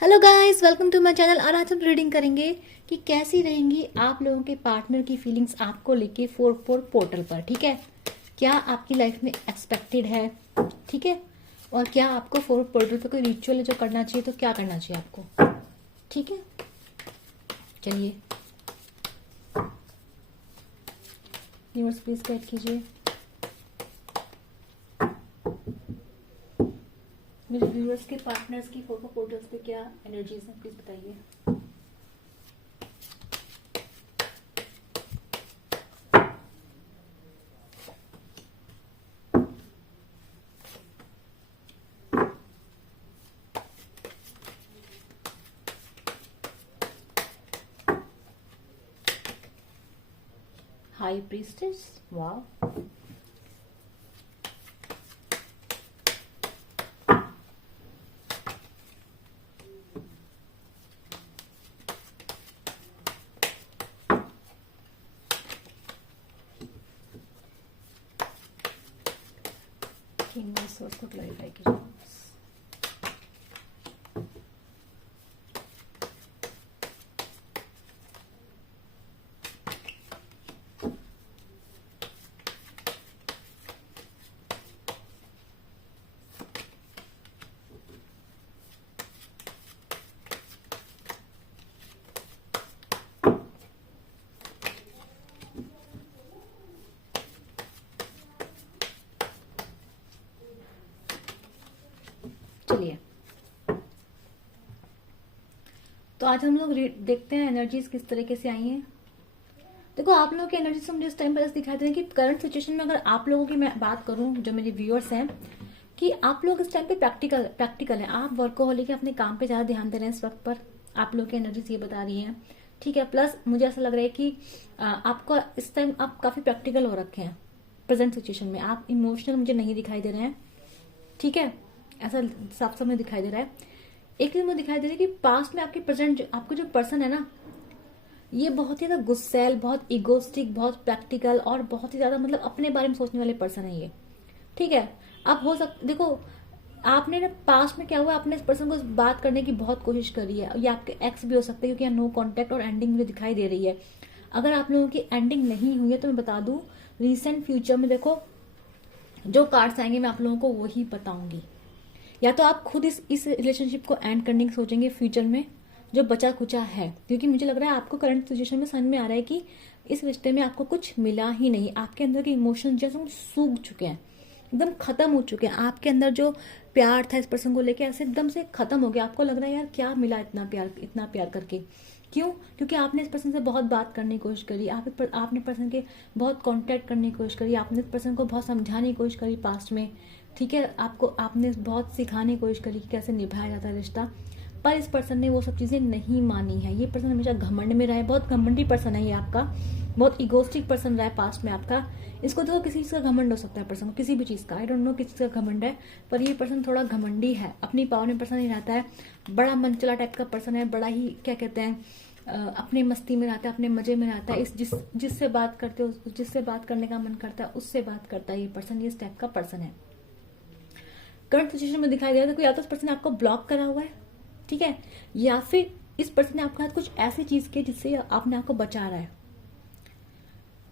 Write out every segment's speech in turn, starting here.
Hello guys, welcome to my channel. और आज हम रीडिंग करेंगे कि कैसी रहेंगी आप लोगों के पार्टनर की फीलिंग्स आपको लेके 4-4 पोर्टल पर। ठीक है, क्या आपकी लाइफ में एक्सपेक्टेड है? ठीक है, और क्या आपको 4 पोर्टल पर कोई रिचुअल है जो करना चाहिए, तो क्या करना चाहिए आपको? ठीक है, चलिए यूनिवर्स प्लीज गाइड कीजिए। मेरे व्यूअर्स के पार्टनर्स की 4 पोर्टल्स पे क्या एनर्जीज हैं, प्लीज बताइए। हाई प्रीस्टेस, वाह। सोर्स को क्लैरिफाई कीजिए। चलिए, तो आज हम लोग देखते हैं एनर्जीज किस तरीके से आई हैं। देखो, आप लोगों की एनर्जी से मुझे इस टाइम पर दिखाई दे रही है कि करंट सिचुएशन में अगर आप लोगों की मैं बात करूं, जो मेरे व्यूअर्स हैं, कि आप लोग इस टाइम पे प्रैक्टिकल हैं। आप वर्कोहॉलिक हैं, अपने काम पे ज्यादा ध्यान दे रहे हैं इस वक्त पर। आप लोग की एनर्जीज ये बता रही हैं। ठीक है, प्लस मुझे ऐसा लग रहा है कि आपको इस टाइम आप काफी प्रैक्टिकल हो रखे हैं। प्रेजेंट सिचुएशन में आप इमोशनल मुझे नहीं दिखाई दे रहे हैं। ठीक है, ऐसा साफ साफ में दिखाई दे रहा है। एक चीज मुझे दिखाई दे रही है कि पास्ट में आपके प्रेजेंट आपको जो पर्सन है ना, ये बहुत ही ज्यादा गुस्सैल, बहुत इगोस्टिक, बहुत प्रैक्टिकल और बहुत ही ज्यादा मतलब अपने बारे में सोचने वाले पर्सन है ये। ठीक है, अब हो सकता, देखो आपने ना पास्ट में क्या हुआ, आपने इस पर्सन को बात करने की बहुत कोशिश करी है। ये आपके एक्स भी हो सकते हैं, क्योंकि नो कांटेक्ट और एंडिंग मुझे दिखाई दे रही है। अगर आप लोगों की एंडिंग नहीं हुई है तो मैं बता दूं, रिसेंट फ्यूचर में देखो जो कार्ड्स आएंगे मैं आप लोगों को वही बताऊंगी। या तो आप खुद इस रिलेशनशिप को एंड करने की सोचेंगे फ्यूचर में, जो बचा कुचा है, क्योंकि मुझे लग रहा है आपको करंट सिचुएशन में समझ में आ रहा है कि इस रिश्ते में आपको कुछ मिला ही नहीं। आपके अंदर के इमोशन जैसे सूख चुके हैं, एकदम खत्म हो चुके हैं। आपके अंदर जो प्यार था इस पर्सन को लेके ऐसे एकदम से खत्म हो गया। आपको लग रहा है यार क्या मिला इतना प्यार करके। क्यों? क्योंकि आपने इस पर्सन से बहुत बात करने की कोशिश करी, आपने पर्सन के बहुत कांटेक्ट करने की कोशिश करी, आपने इस पर्सन को बहुत समझाने की कोशिश करी पास्ट में। ठीक है, आपने बहुत सिखाने की कोशिश करी कि कैसे निभाया जाता है रिश्ता, पर इस पर्सन ने वो सब चीजें नहीं मानी है। ये पर्सन हमेशा घमंड में रहा है, बहुत घमंडी पर्सन है ये आपका, बहुत इगोस्टिक पर्सन रहा है पास्ट में आपका। इसको तो किसी चीज का घमंड हो सकता है पर्सन को, किसी भी चीज का, आई डोंट नो किस चीज का घमंड है, पर ये पर्सन थोड़ा घमंडी है, अपनी पावर में पर्सन नहीं रहता है। बड़ा मनचला टाइप का पर्सन है, बड़ा ही क्या कहते हैं, अपने मस्ती में रहता है, अपने मजे में रहता है। जिससे बात करते हो, जिससे बात करने का मन करता है उससे बात करता है ये पर्सन। ये इस टाइप का पर्सन है। करंट सिचुएशन में दिखाई दे रहा है, या तो इस पर्सन ने आपको ब्लॉक करा हुआ है, ठीक है, या फिर इस पर्सन ने आपके साथ कुछ ऐसी चीज की जिससे अपने आप को बचा रहा है।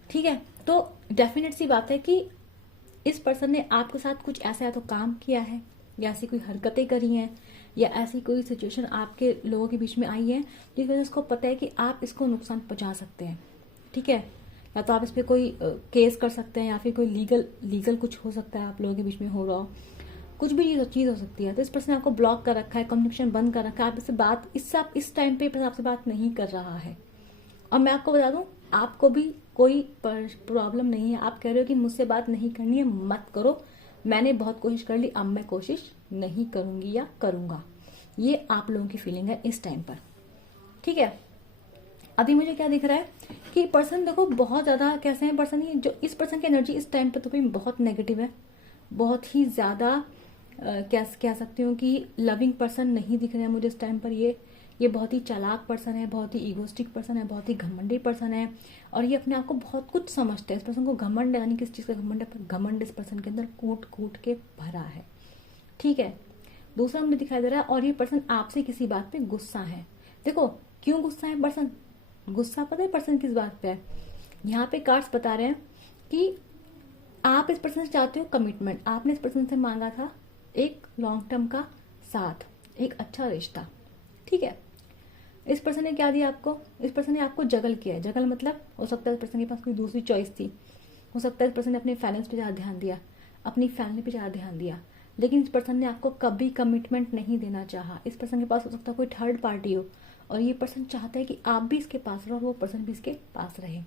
ठीक है, तो डेफिनेट सी बात है कि इस पर्सन ने आपके साथ कुछ ऐसा या तो काम किया है, या ऐसी कोई हरकतें करी हैं, या ऐसी कोई सिचुएशन आपके लोगों के बीच में आई है जिस वजह से उसको पता है कि आप इसको नुकसान पहुंचा सकते हैं। ठीक है, या तो आप इस पर कोई केस कर सकते हैं, या फिर कोई लीगल कुछ हो सकता है आप लोगों के बीच में हो रहा हो, कुछ भी चीज हो सकती है। तो इस पर्सन ने आपको ब्लॉक कर रखा है, कम्युनिकेशन बंद कर रखा है, आप इससे बात इस टाइम पे आपसे बात नहीं कर रहा है। और मैं आपको बता दूं, आपको भी कोई प्रॉब्लम नहीं है। आप कह रहे हो कि मुझसे बात नहीं करनी है, मत करो, मैंने बहुत कोशिश कर ली, अब मैं कोशिश नहीं करूंगी या करूंगा। ये आप लोगों की फीलिंग है इस टाइम पर। ठीक है, अभी मुझे क्या दिख रहा है कि पर्सन देखो बहुत ज्यादा कैसे है पर्सन, ये जो इस पर्सन की एनर्जी इस टाइम पर तो भी बहुत नेगेटिव है, बहुत ही ज्यादा क्या कह सकती हूँ कि लविंग पर्सन नहीं दिख रहा है मुझे इस टाइम पर। ये बहुत ही चालाक पर्सन है, बहुत ही इगोस्टिक पर्सन है, बहुत ही घमंडी पर्सन है, और ये अपने आप को बहुत कुछ समझता है। इस पर्सन को घमंड, यानी किस चीज का घमंड है, पर घमंड इस पर्सन के अंदर कूट कूट के भरा है। ठीक है, दूसरा मुझे दिखाई दे रहा है, और ये पर्सन आपसे किसी बात पे गुस्सा है। देखो क्यों गुस्सा है पर्सन, गुस्सा पता है पर्सन किस बात पे है? यहाँ पे कार्ड्स बता रहे हैं कि आप इस पर्सन से चाहते हो कमिटमेंट, आपने इस पर्सन से मांगा था एक लॉन्ग टर्म का साथ, एक अच्छा रिश्ता, ठीक है। इस पर्सन ने क्या दिया आपको? इस पर्सन ने आपको जगल किया है। जगल मतलब हो सकता है इस पर्सन के पास कोई दूसरी चॉइस थी, हो सकता है इस पर्सन ने अपने फाइनेंस पे ज़्यादा ध्यान दिया, अपनी फैमिली पे ज़्यादा ध्यान दिया, लेकिन इस पर्सन ने आपको कभी कमिटमेंट नहीं देना चाहा। इस पर्सन के पास हो सकता है कोई थर्ड पार्टी हो, और ये पर्सन चाहता है कि आप भी इसके पास रहो, वो पर्सन भी इसके पास रहे।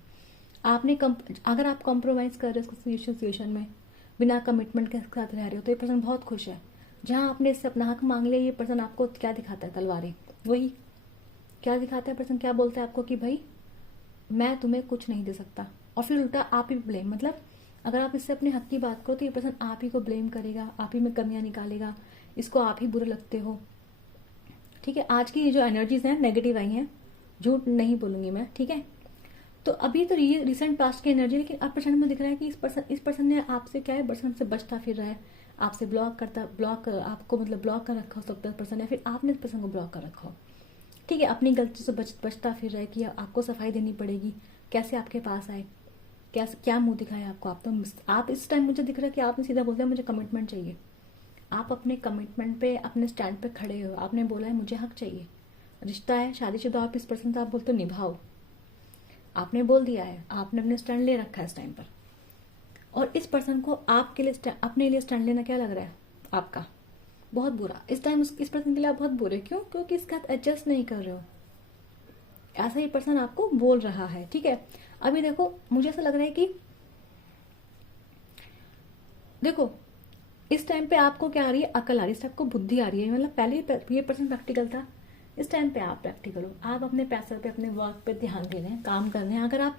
आपने अगर आप कॉम्प्रोमाइज कर रहे हो सिचुएशन में, बिना कमिटमेंट के साथ रह रहे हो, तो ये पर्सन बहुत खुश है। जहां आपने इससे अपना हक मांग लिया, ये पर्सन आपको क्या दिखाता है? तलवारें। वही क्या दिखाता है पर्सन, क्या बोलता है आपको कि भाई मैं तुम्हें कुछ नहीं दे सकता, और फिर उल्टा आप ही ब्लेम। मतलब अगर आप इससे अपने हक की बात करो तो ये पर्सन आप ही को ब्लेम करेगा, आप ही में कमियां निकालेगा, इसको आप ही बुरे लगते हो, ठीक है। आज की जो एनर्जीज हैं नेगेटिव आई हैं, झूठ नहीं बोलूंगी मैं, ठीक है। तो अभी तो ये रिसेंट पास्ट की एनर्जी, लेकिन अब पर्सन में दिख रहा है कि इस पर्सन ने आपसे क्या है, पर्सन से बचता फिर रहा है, आपसे आपको मतलब ब्लॉक कर रखा हो सकता है पर्सन, या फिर आपने इस पर्सन को ब्लॉक कर रखा हो, ठीक है। अपनी गलती से बचता फिर रहा है कि आपको सफाई देनी पड़ेगी, कैसे आपके पास आए, क्या मुंह दिखाए आपको। आप इस टाइम मुझे दिख रहा है कि आपने सीधा बोलते हैं मुझे कमिटमेंट चाहिए। आप अपने कमिटमेंट पे, अपने स्टैंड पे खड़े हो, आपने बोला है मुझे हक चाहिए, रिश्ता है शादीशुदा, आप इस पर्सन से आप बोलते हो निभाओ, आपने बोल दिया है, आपने अपने स्टैंड ले रखा है इस टाइम पर। और इस पर्सन को आपके लिए अपने लिए स्टैंड लेना क्या लग रहा है आपका? बहुत बुरा। इस टाइम इस पर्सन के लिए आप बहुत बुरे, क्यों? क्योंकि इसके साथ एडजस्ट नहीं कर रहे हो, ऐसा ही पर्सन आपको बोल रहा है, ठीक है। अभी देखो मुझे ऐसा लग रहा है कि देखो इस टाइम पे आपको क्या आ रही है? अकल आ रही है, आपको बुद्धि आ रही है। मतलब पहले ये पर्सन प्रैक्टिकल था, इस टाइम पे आप प्रैक्टिकल हो, आप अपने पैसे पे, अपने वर्क पे ध्यान दे रहे हैं, काम कर रहे हैं। अगर आप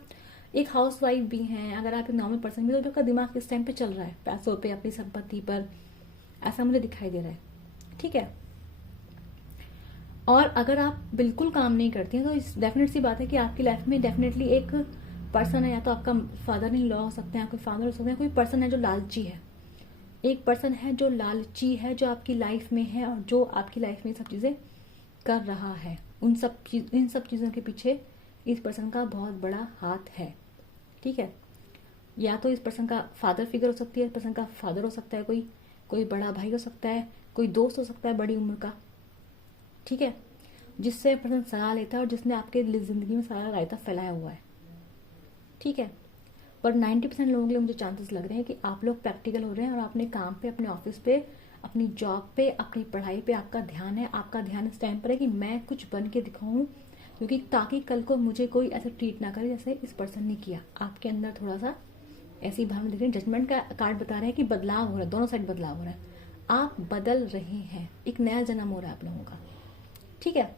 एक हाउसवाइफ भी हैं, अगर आप एक नॉर्मल पर्सन भी, तो आपका दिमाग इस टाइम पे चल रहा है पैसों पे, अपनी संपत्ति पर, ऐसा मुझे दिखाई दे रहा है, ठीक है। और अगर आप बिल्कुल काम नहीं करती हैं तो डेफिनेट सी बात है कि आपकी लाइफ में डेफिनेटली एक पर्सन है, या तो आपका फादर इन लॉ हो सकते हैं, कोई फादर हो सकते हैं, कोई पर्सन है जो लालची है। एक पर्सन है जो लालची है, जो आपकी लाइफ में है, और जो आपकी लाइफ में सब चीजें कर रहा है। इन सब चीजों के पीछे इस पर्सन का बहुत बड़ा हाथ है, ठीक है। या तो इस पर्सन का फादर फिगर हो सकती है, इस पर्सन का फादर हो सकता है, कोई बड़ा भाई हो सकता है, कोई दोस्त हो सकता है बड़ी उम्र का, ठीक है, जिससे पर्सन सलाह लेता है और जिसने आपके जिंदगी में सारा रायता फैलाया हुआ है, ठीक है। पर 90% लोगों के लिए मुझे चांसेस लग रहे हैं कि आप लोग प्रैक्टिकल हो रहे हैं, और अपने काम पे, अपने ऑफिस पे, अपनी जॉब पे, अपनी पढ़ाई पे आपका ध्यान है। आपका ध्यान इस टाइम पर है कि मैं कुछ बन के दिखाऊं, क्योंकि ताकि कल को मुझे कोई ऐसा ट्रीट ना करे जैसे इस पर्सन ने किया। आपके अंदर थोड़ा सा ऐसी भावना दिख रही है। जजमेंट का कार्ड बता रहा है कि बदलाव हो रहा है, दोनों साइड बदलाव हो रहा है, आप बदल रहे हैं, एक नया जन्म हो रहा है आप लोगों का, ठीक है।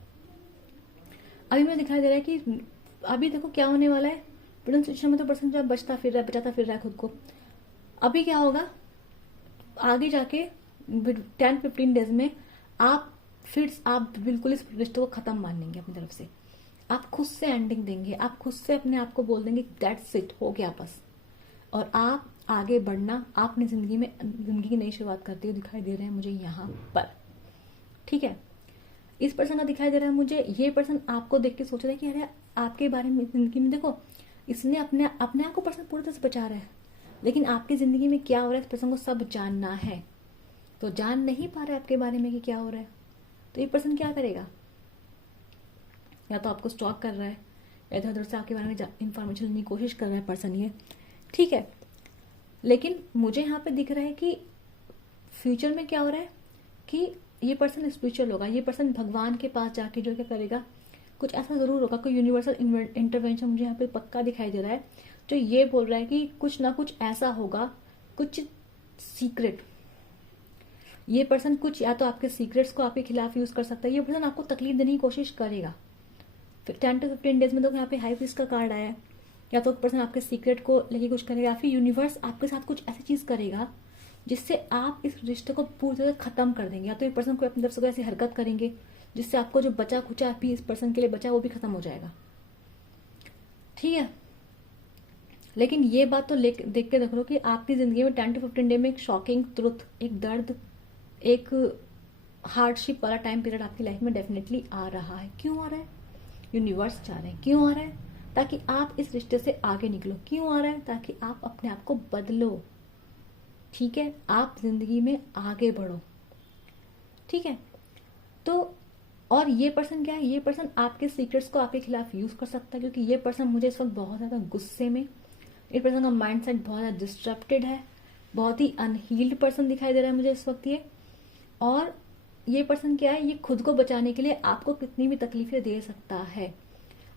अभी मुझे दिखाई दे रहा है कि अभी देखो क्या होने वाला है। प्रेजेंट सिचुएशन में तो पर्सन जो बचता फिर रहा है, बचाता फिर रहा है खुद को। अभी क्या होगा आगे जाके 10-15 डेज में, आप बिल्कुल इस रिश्ते को खत्म मान लेंगे अपनी तरफ से, आप खुद से एंडिंग देंगे, आप खुद से अपने आप को बोल देंगे दैट्स इट, हो गया बस, और आप आगे बढ़ना, आप अपनी जिंदगी की नई शुरुआत करते हुए दिखाई दे रहे हैं मुझे यहाँ पर, ठीक है। इस पर्सन का दिखाई दे रहा है मुझे, ये पर्सन आपको देख के सोच रहा है कि अरे आपके बारे में जिंदगी में देखो, इसने अपने आप को पर्सन पूरी तरह से बचा रहा है, लेकिन आपकी जिंदगी में क्या हो रहा है इस पर्सन को सब जानना है, तो जान नहीं पा रहा है आपके बारे में कि क्या हो रहा है। तो ये पर्सन क्या करेगा? या तो आपको स्टॉक कर रहा है, या इधर उधर से आपके बारे में इंफॉर्मेशन लेने की कोशिश कर रहा है पर्सन ये, ठीक है। लेकिन मुझे यहाँ पे दिख रहा है कि फ्यूचर में क्या हो रहा है कि ये पर्सन स्पिरिचुअल होगा, ये पर्सन भगवान के पास जाके जो क्या करेगा, कुछ ऐसा जरूर होगा, कोई यूनिवर्सल इंटरवेंशन मुझे यहाँ पे पक्का दिखाई दे रहा है, जो ये बोल रहा है कि कुछ ना कुछ ऐसा होगा, कुछ सीक्रेट। ये पर्सन कुछ या तो आपके सीक्रेट्स को आपके खिलाफ यूज कर सकता है, ये पर्सन आपको तकलीफ देने की कोशिश करेगा। 10 to 15 डेज में तो यहाँ पे हाई प्रीस्ट का कार्ड आया है, या तो पर्सन आपके सीक्रेट को लेके कुछ करेगा, या फिर यूनिवर्स आपके साथ कुछ ऐसी चीज करेगा जिससे आप इस रिश्ते को पूरी तरह खत्म कर देंगे, या तो ये पर्सन को अपनी तरफ से ऐसी हरकत करेंगे जिससे आपको जो बचा खुचा भी इस पर्सन के लिए बचा वो भी खत्म हो जाएगा, ठीक है। लेकिन ये बात तो देख के देख लो कि आपकी जिंदगी में 10 to 15 डे में एक शॉकिंग ट्रुथ, एक दर्द, एक हार्डशिप वाला टाइम पीरियड आपकी लाइफ में डेफिनेटली आ रहा है। क्यों आ रहा है? यूनिवर्स चाह रहे हैं। क्यों आ रहा है? ताकि आप इस रिश्ते से आगे निकलो। क्यों आ रहा है? ताकि आप अपने आप को बदलो। ठीक है, आप जिंदगी में आगे बढ़ो। ठीक है, तो और ये पर्सन क्या है? ये पर्सन आपके सीक्रेट्स को आपके खिलाफ यूज कर सकता है, क्योंकि ये पर्सन मुझे इस वक्त बहुत ज्यादा गुस्से में, इस पर्सन का माइंडसेट बहुत ज्यादा डिस्टर्प्टेड है, बहुत ही अनहील्ड पर्सन दिखाई दे रहा है मुझे इस वक्त ये। और ये पर्सन क्या है? ये खुद को बचाने के लिए आपको कितनी भी तकलीफें दे सकता है।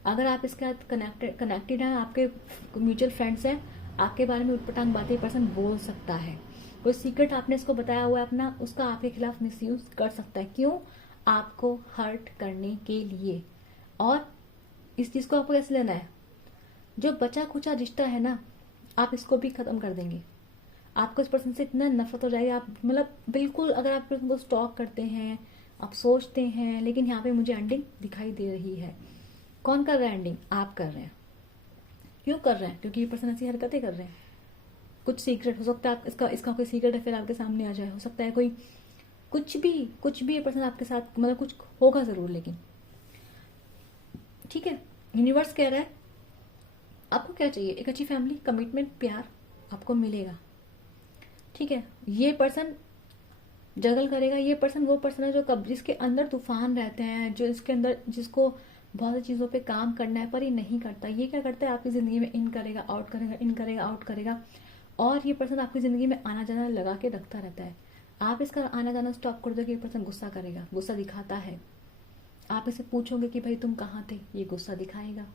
अगर आप इसके साथ कनेक्टेड हैं, आपके म्यूचुअल फ्रेंड्स हैं, आपके बारे में उटपटांग बातें पर्सन बोल सकता है। कोई सीक्रेट आपने इसको बताया हुआ है अपना, उसका आपके खिलाफ मिसयूज कर सकता है। क्यों? आपको हर्ट करने के लिए। और इस चीज को आपको कैसे लेना है? जो बचा खुचा रिश्ता है ना, आप इसको भी खत्म कर देंगे। आपको इस पर्सन से इतना नफरत हो जाएगी, आप मतलब बिल्कुल, अगर आप पर्सन को स्टॉक करते हैं, आप सोचते हैं, लेकिन यहाँ पे मुझे एंडिंग दिखाई दे रही है। कौन कर रहा है एंडिंग? आप कर रहे हैं। क्यों कर रहे हैं? क्योंकि ये पर्सन ऐसी हरकतें कर रहे हैं। कुछ सीक्रेट हो सकता है, इसका इसका कोई सीक्रेट है फिर आपके सामने आ जाए। हो सकता है कोई कुछ भी ये पर्सन आपके साथ, मतलब कुछ होगा जरूर, लेकिन ठीक है। यूनिवर्स कह रहा है आपको क्या चाहिए? एक अच्छी फैमिली, कमिटमेंट, प्यार आपको मिलेगा। ठीक है, ये पर्सन जगल करेगा। ये पर्सन वो पर्सन है जो कब जिसके अंदर तूफान रहते हैं, जो इसके अंदर जिसको बहुत सी चीजों पे काम करना है पर ये नहीं करता। ये क्या करता है? आपकी जिंदगी में इन करेगा, आउट करेगा, इन करेगा, आउट करेगा। और ये पर्सन आपकी जिंदगी में आना जाना लगा के रखता रहता है। आप इसका आना जाना स्टॉप कर दो कि ये पर्सन गुस्सा करेगा, गुस्सा दिखाता है। आप इसे पूछोगे कि भाई तुम कहाँ थे, ये गुस्सा दिखाएगा।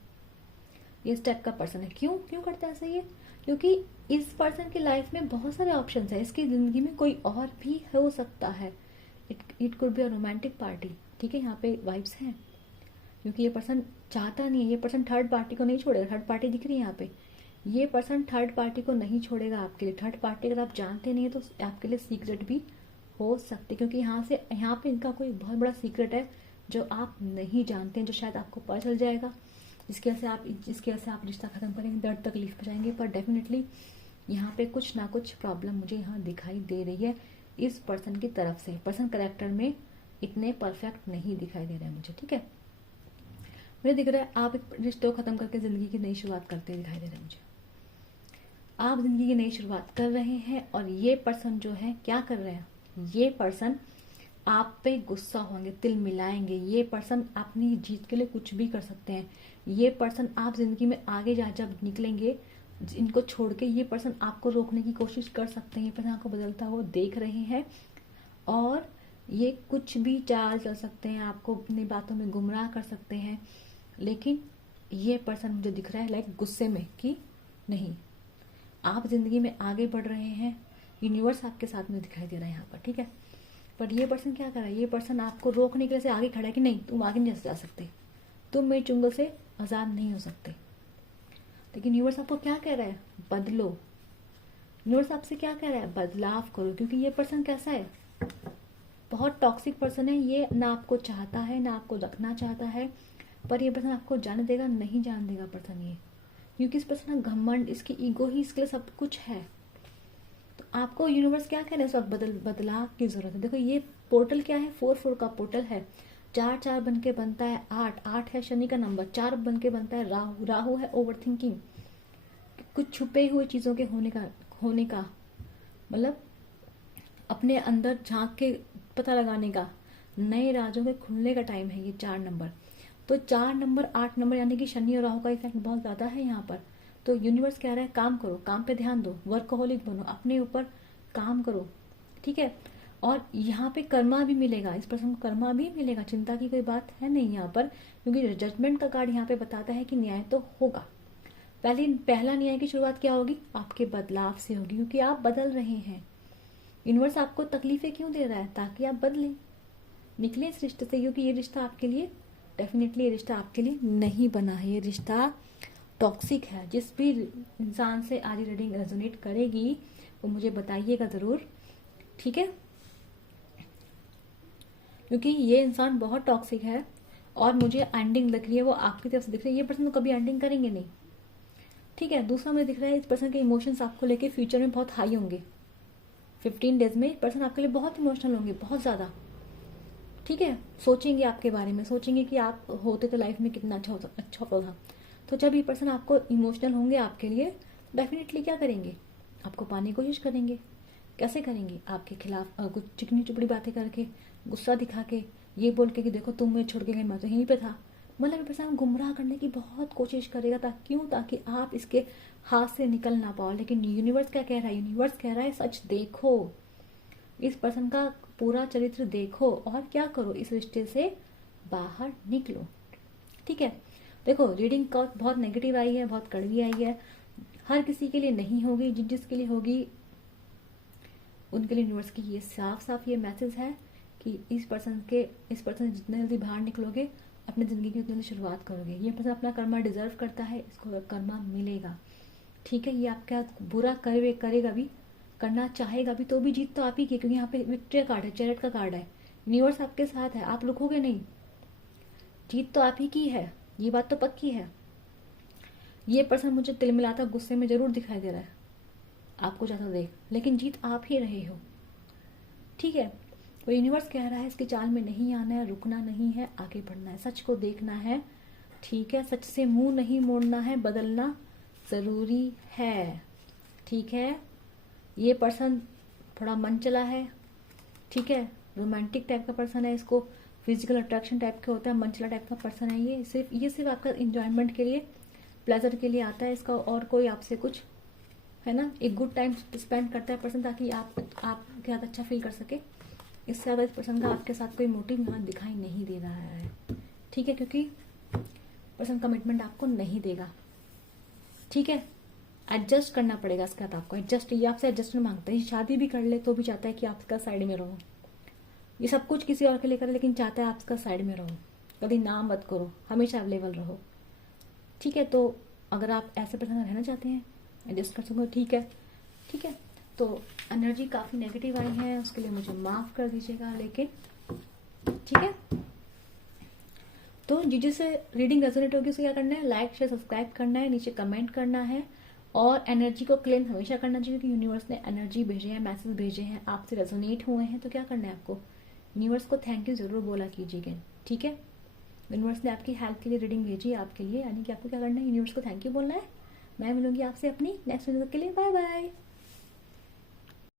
ये स्टेप का पर्सन है। क्यों क्यों करता है ऐसा ये? क्योंकि इस पर्सन की लाइफ में बहुत सारे ऑप्शन है। इसकी जिंदगी में कोई और भी हो सकता है। It could be a romantic party. ठीक है, यहाँ पे वाइब्स हैं, क्योंकि ये पर्सन चाहता नहीं है। ये पर्सन थर्ड पार्टी को नहीं छोड़ेगा। थर्ड पार्टी दिख रही है यहाँ पे। ये पर्सन थर्ड पार्टी को नहीं छोड़ेगा आपके लिए। थर्ड पार्टी अगर आप जानते नहीं है तो आपके लिए सीक्रेट भी हो सकते, क्योंकि यहाँ पे इनका कोई बहुत बड़ा सीक्रेट है जो आप नहीं जानते हैं, जो शायद आपको पता चल जाएगा, जिसकी वजह से आप रिश्ता खत्म करेंगे, दर्द तकलीफ में जाएंगे। पर डेफिनेटली यहाँ पे कुछ ना कुछ प्रॉब्लम मुझे यहाँ दिखाई दे रही है इस पर्सन की तरफ से। पर्सन कैरेक्टर में इतने परफेक्ट नहीं दिखाई दे रहे हैं मुझे। ठीक है, मुझे दिख रहा है आप रिश्ते को खत्म करके जिंदगी की नई शुरुआत करते दिखाई दे रहे हैं मुझे। आप जिंदगी की नई शुरुआत कर रहे हैं और ये पर्सन जो है क्या कर रहे हैं? ये पर्सन आप पे गुस्सा होंगे, तिल मिलाएंगे। ये पर्सन अपनी जीत के लिए कुछ भी कर सकते हैं। ये पर्सन आप जिंदगी में आगे जब निकलेंगे, इनको छोड़ के, ये पर्सन आपको रोकने की कोशिश कर सकते हैं। ये पर्सन आपको बदलता हुआ देख रहे हैं और ये कुछ भी चाल चल सकते हैं, आपको अपनी बातों में गुमराह कर सकते हैं। लेकिन ये पर्सन मुझे दिख रहा है लाइक गुस्से में कि नहीं, आप जिंदगी में आगे बढ़ रहे हैं। यूनिवर्स आपके साथ में दिखाई दे रहा है यहाँ पर। ठीक है, पर ये पर्सन क्या कर रहा है? ये पर्सन आपको रोकने के लिए से आगे खड़ा है कि नहीं, तुम आगे नहीं जा सकते, तुम मेरे चुंगल से आजाद नहीं हो सकते। लेकिन यूनिवर्स आपको क्या कह रहा है? बदलो। यूनिवर्स आपसे क्या कह रहा है? बदलाव करो। क्योंकि ये पर्सन कैसा है? बहुत टॉक्सिक पर्सन है। ये ना आपको चाहता है, ना आपको रखना चाहता है। पर ये पर्सन आपको जाने देगा नहीं, जाने देगा पर्सन ये, क्योंकि इस पर्सन का घमंड, इसकी ईगो ही इसके लिए सब कुछ है। तो आपको यूनिवर्स क्या कह रहे हैं? इस वक्त बदलाव की जरूरत है। देखो ये पोर्टल क्या है? 4 का पोर्टल है। 4 बन के बनता है 8 है शनि का नंबर। 4 बन के बनता है राहु है ओवर थिंकिंग, कुछ छुपे हुए चीजों के होने का मतलब अपने अंदर झांक के पता लगाने का, नए राजों के खुलने का टाइम है ये 4 नंबर। तो 4 नंबर 8 नंबर यानी कि शनि और राहु का इफेक्ट बहुत ज्यादा है यहाँ पर। तो यूनिवर्स कह रहा है काम करो, काम पे ध्यान दो, वर्कहोलिक बनो, अपने ऊपर काम करो। ठीक है, और यहाँ पे कर्मा भी मिलेगा, इस पर्सन को कर्मा भी मिलेगा। चिंता की कोई बात है नहीं यहाँ पर, क्योंकि जजमेंट का कार्ड यहाँ पे बताता है कि न्याय तो होगा। पहला न्याय की शुरुआत क्या होगी? आपके बदलाव से होगी, क्योंकि आप बदल रहे हैं। यूनिवर्स आपको तकलीफें क्यों दे रहा है? ताकि आप बदलें, निकले इस रिश्ते से, क्योंकि ये रिश्ता आपके लिए डेफिनेटली, ये रिश्ता आपके लिए नहीं बना है। ये रिश्ता टॉक्सिक है। जिस भी इंसान से आज रीडिंग रेजोनेट करेगी वो मुझे बताइएगा जरूर। ठीक है, क्योंकि ये इंसान बहुत टॉक्सिक है और मुझे एंडिंग दिख रही है वो आपकी तरफ से दिख रही है। ये पर्सन तो कभी एंडिंग करेंगे नहीं। ठीक है, दूसरा मुझे दिख रहा है इस पर्सन के इमोशंस आपको लेके फ्यूचर में बहुत हाई होंगे। 15 डेज में पर्सन आपके लिए बहुत इमोशनल होंगे, बहुत ज्यादा। ठीक है, सोचेंगे आपके बारे में, सोचेंगे कि आप होते तो लाइफ में कितना अच्छा होता था। तो जब ये पर्सन आपको इमोशनल होंगे आपके लिए, डेफिनेटली क्या करेंगे, आपको पाने की कोशिश करेंगे। कैसे करेंगे, आपके खिलाफ कुछ चिकनी चुपड़ी बातें करके, गुस्सा दिखा के, ये बोल के कि देखो तुम मुझे छोड़ के गए, मैं तो यहीं पे था। मतलब ये पर्सन गुमराह करने की बहुत कोशिश करेगा, ताकि आप इसके हाथ से निकल ना पाओ। लेकिन यूनिवर्स क्या कह रहा है, यूनिवर्स कह रहा है सच देखो, इस पर्सन का पूरा चरित्र देखो और क्या करो, इस रिश्ते से बाहर निकलो। ठीक है, देखो रीडिंग का बहुत नेगेटिव आई है, बहुत कड़वी आई है, हर किसी के लिए नहीं होगी, जिसके लिए होगी उनके लिए यूनिवर्स की ये साफ साफ ये मैसेज है कि इस पर्सन से जितने जल्दी बाहर निकलोगे, अपनी जिंदगी की उतनी जल्दी शुरुआत करोगे। ये पर्सन अपना कर्मा डिजर्व करता है, इसको कर्मा मिलेगा। ठीक है, ये आपका बुरा करेगा भी, करना चाहेगा भी, तो भी जीत तो आप ही की, क्योंकि यहाँ पे विक्ट्री कार्ड है, चैरियट का कार्ड है, यूनिवर्स आपके साथ है, आप रुकोगे नहीं, जीत तो आप ही की है, ये बात तो पक्की है। ये पर्सन मुझे तिलमिलाता गुस्से में जरूर दिखाई दे रहा है, आपको चाहता देख, लेकिन जीत आप ही रहे हो। ठीक है, तो यूनिवर्स कह रहा है इसकी चाल में नहीं आना है, रुकना नहीं है, आगे बढ़ना है, सच को देखना है। ठीक है, सच से मुंह नहीं मोड़ना है, बदलना जरूरी है। ठीक है, ये पर्सन थोड़ा मन चला है, ठीक है, रोमांटिक टाइप का पर्सन है, इसको फिजिकल अट्रैक्शन टाइप का होता है, मनचला टाइप का पर्सन है। ये सिर्फ आपका इंजॉयमेंट के लिए, प्लेजर के लिए आता है इसका, और कोई आपसे कुछ है ना, एक गुड टाइम स्पेंड करता है पर्सन, ताकि आप ज़्यादा अच्छा फील कर सके। इससे ज़्यादा इस पर्सन का आपके साथ कोई मोटिव यहाँ दिखाई नहीं दे रहा है। ठीक है, क्योंकि पर्सन कमिटमेंट आपको नहीं देगा। ठीक है, एडजस्ट करना पड़ेगा इसके साथ आपको, ये आपसे एडजस्टमेंट मांगता है। शादी भी कर ले तो भी चाहता है कि आप इसका साइड में रहो, ये सब कुछ किसी और के लिए करे, लेकिन चाहता है आप इसका साइड में रहो, कभी ना मत करो, हमेशा अवेलेबल रहो। ठीक है, तो अगर आप ऐसे पर्सन रहना चाहते हैं, एडजस्ट कर सको, ठीक है। ठीक है, तो एनर्जी काफ़ी नेगेटिव आई है, उसके लिए मुझे माफ़ कर दीजिएगा, लेकिन ठीक है। तो जिसे रीडिंग रेजोनेट होगी उसे क्या करना है, लाइक शेयर सब्सक्राइब करना है, नीचे कमेंट करना है, और एनर्जी को क्लेम हमेशा करना चाहिए, क्योंकि यूनिवर्स ने एनर्जी भेजे हैं, मैसेज भेजे हैं, आपसे रेजोनेट हुए हैं, तो क्या करना है आपको, यूनिवर्स को थैंक यू जरूर बोला कीजिएगा। ठीक है, यूनिवर्स ने आपकी हेल्प के लिए रीडिंग भेजी है आपके लिए, यानी कि आपको क्या करना है, यूनिवर्स को थैंक यू बोलना है। मैं मिलूंगी आपसे अपनी नेक्स्ट वीडियो के लिए, बाय बाय।